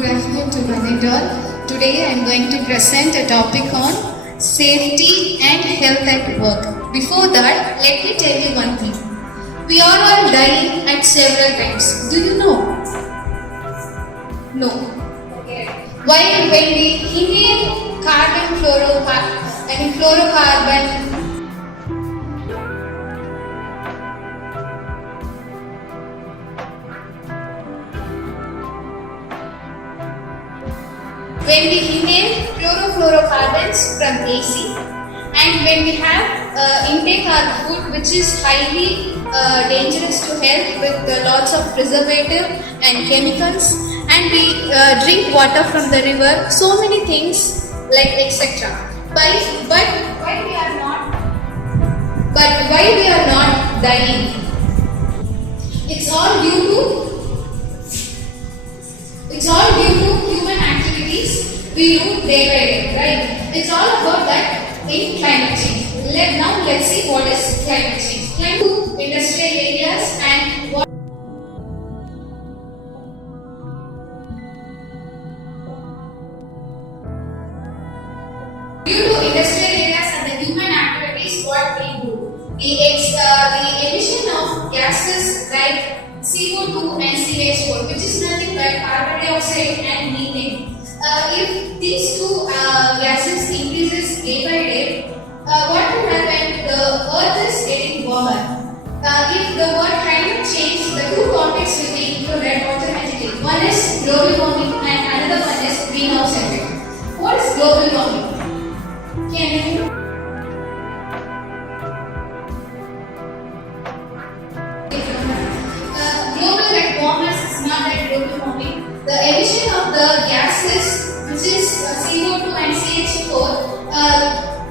Good afternoon to one and all. Today I am going to present a topic on safety and health at work. Before that, let me tell you one thing. We are all dying at several times. Do you know? No. Okay. When we inhale fluorocarbon, when we inhale chlorofluorocarbons from AC, and when we have intake our food which is highly dangerous to health with lots of preservative and chemicals, and we drink water from the river, so many things like etc. But why we are not dying? It's all due to human activities we do day by day, right? It's all about that in climate change. Let's see what is climate change. Industrial areas and what due to industrial areas and the human activities, what we do? The emission of gases like CO2 and CH4, which is nothing but carbon dioxide and methane. If these two gases increases day by day, what will happen? The earth is getting warmer. If the word climate change, the two topics will be included automatically. One is global warming and another one is greenhouse effect. What is global warming? Can you? Global warming is not that global warming. The emission of the gases, which is CO2 and CH4,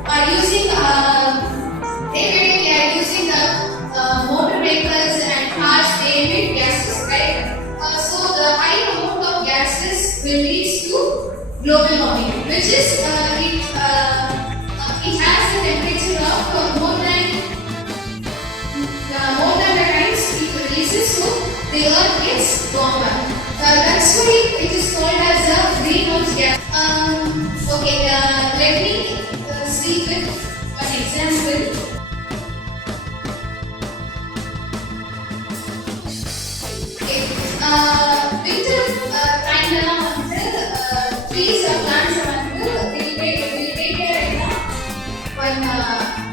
are using they are using motor vehicles and cars. They emit gases, right? So the high amount of gases will lead to global warming, which is it has a temperature of more than the times it releases, so the earth gets warmer. That's why it is called as a greenhouse gas. Let me see with an example. Okay. Winter time trees or plants will take care when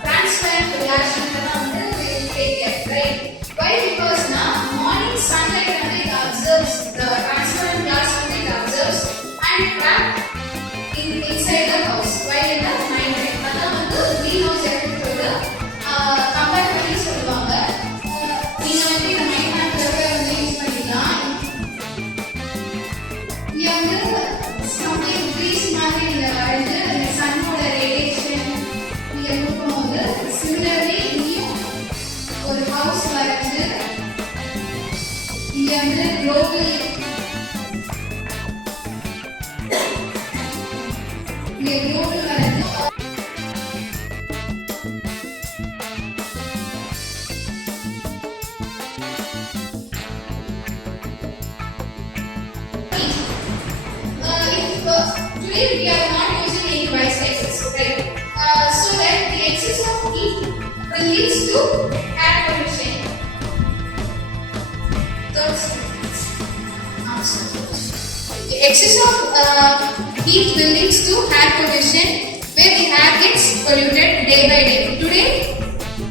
transparent reaction will take care, right? Why? Because now morning sunlight absorbs the transparent glass absorbs and trap inside the house. While in the night time, the greenhouse effect compare பண்ணி சொல்லுவாங்க. நீங்க வந்து இந்த night lamp use பண்ணிக்கலாம். இங்க வந்து something trees மாதிரி இந்த வரைஞ்சு அந்த சன்னோட ரேடியேஷன் இங்க கொடுக்கும்போது similarly இங்கேயும் ஒரு ஹவுஸ் வரைஞ்சு இங்க வந்து global வரைஞ்சு today we are not using any bicycles, right? So that the excess of heat will lead to air pollution. The excess of heat will lead to air pollution, where the air gets polluted day by day. Today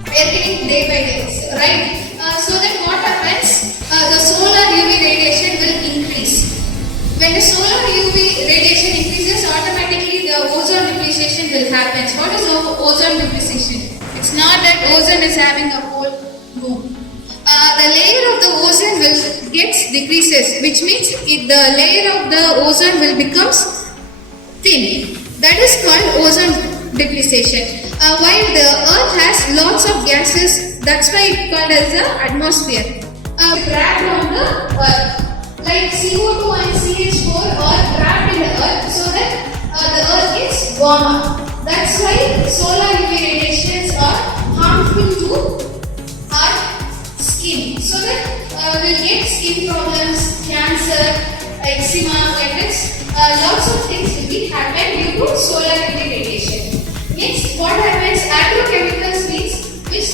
we are getting day by day, right? So then what happens? The solar UV radiation will increase. When the solar UV radiation increases, automatically the ozone depletion will happen. What is ozone depletion? It's not that ozone is having a hole. No. The layer of the ozone will decreases, which means the layer of the ozone will becomes thin. That is called ozone depletion. While the earth has lots of gases, that's why it's called as the atmosphere. Trapped on the earth. Like CO2 and CH4 are trapped in the earth, so that the earth gets warmer. That's why solar UV radiations are harmful to our skin. So that we'll get skin problems, cancer, eczema, like this.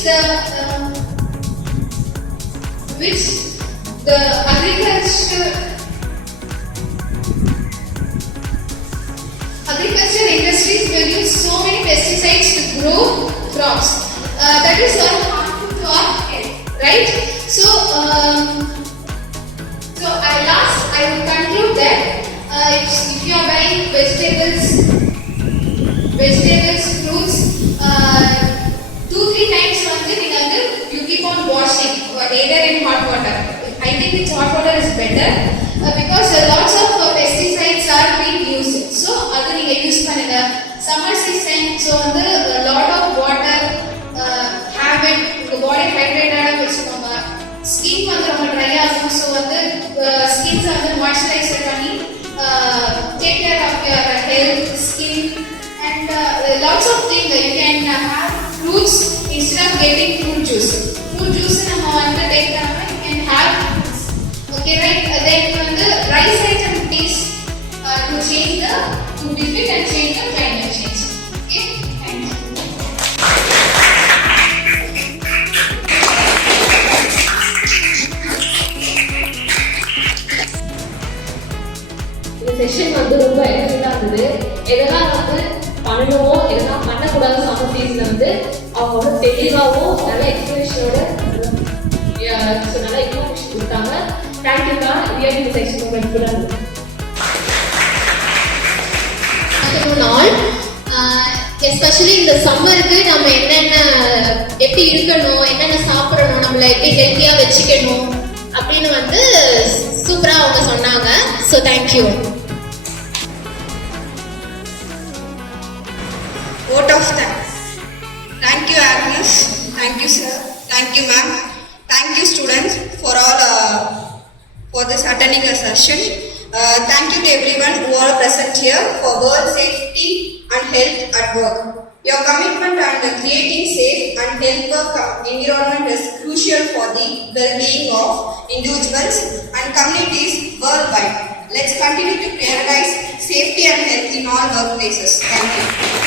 the agriculture industries will use so many pesticides to grow crops. That is all harmful to our health, right? So I will conclude that if you are buying vegetables, fruits, 2-3 times you keep on washing, either in hot water. I think it's hot water is better because lots of pesticides are being used. So adu neenga use பண்ணுங்க. Summer season, so a lot of water have it, the body hydrated வச்சுக்கோங்க. Skin ரொம்ப dry ஆகும். So skin moisturize பண்ணி take care of your health, skin, and lots of things. You can have fruits instead of getting fruit juice. Fruit juice take you can have, okay, right? Then rice item please to change to defeat and change the climate change. Okay, thank you. இந்த session ரொம்ப எக்ஸைட்டா இருந்தது. எதெல்லாம் பண்ணணுமோ எதெல்லாம் பண்ணக்கூடாது summer சீசன்ல அவங்க தெளிவாகவும் நல்ல எக்ஸ்பிளனேஷனோட நல்ல இன்ஃபர்மேஷன் கொடுத்தாங்க. தேங்க்யூக்கா. ரியலி இந்த செஷன் ரொம்ப ஹெல்ப்ஃபுல்லா இருந்தது. எஸ்பெஷலி இந்த சம்மருக்கு நம்ம என்னென்ன எப்படி இருக்கணும், என்னென்ன சாப்பிடணும், நம்மளை எப்படி ஹெல்த்தியா வச்சுக்கணும் அப்படின்னு சூப்பரா அவங்க சொன்னாங்க. So thank you. Vote of thanks. Thank you Agnes, thank you sir, thank you ma'am, thank you students for all for this attending the session. Thank you to everyone who are present here for world safety and health at work. Your commitment and creating safe and health work environment is crucial for the well-being of individuals and communities worldwide. Let's continue to prioritize safety and health in all workplaces. Thank you.